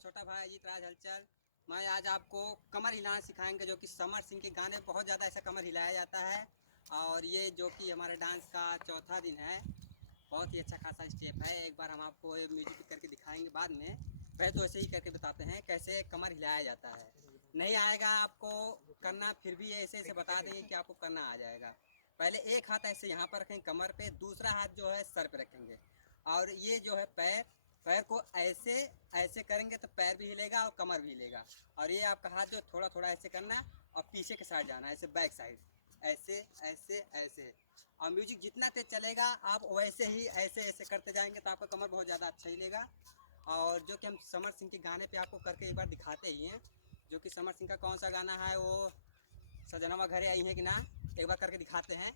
छोटा भाई अजीत राज हलचल। मैं आज आपको कमर हिलाना सिखाएंगे, जो कि समर सिंह के गाने में बहुत ज़्यादा ऐसा कमर हिलाया जाता है। और ये जो कि हमारे डांस का चौथा दिन है। बहुत ही अच्छा खासा स्टेप है। एक बार हम आपको ये म्यूजिक करके दिखाएंगे बाद में। पहले तो ऐसे ही करके बताते हैं कैसे कमर हिलाया जाता है। नहीं आएगा आपको करना, फिर भी ऐसे ऐसे बता देंगे कि आपको करना आ जाएगा। पहले एक हाथ ऐसे यहाँ पर रखेंगे कमर पे, दूसरा हाथ जो है सर पे रखेंगे। और ये जो है पैर पैर को ऐसे ऐसे करेंगे तो पैर भी हिलेगा और कमर भी हिलेगा। और ये आपका हाथ जो थोड़ा थोड़ा ऐसे करना और पीछे के साइड जाना, ऐसे बैक साइड, ऐसे ऐसे ऐसे। और म्यूजिक जितना तेज चलेगा आप वैसे ही ऐसे ऐसे करते जाएंगे तो आपका कमर बहुत ज़्यादा अच्छा हिलेगा। और जो कि हम समर सिंह के गाने पे आपको करके एक बार दिखाते ही हैं। जो कि समर सिंह का कौन सा गाना है, वो सजनवा घरे आई है कि ना, एक बार करके दिखाते हैं।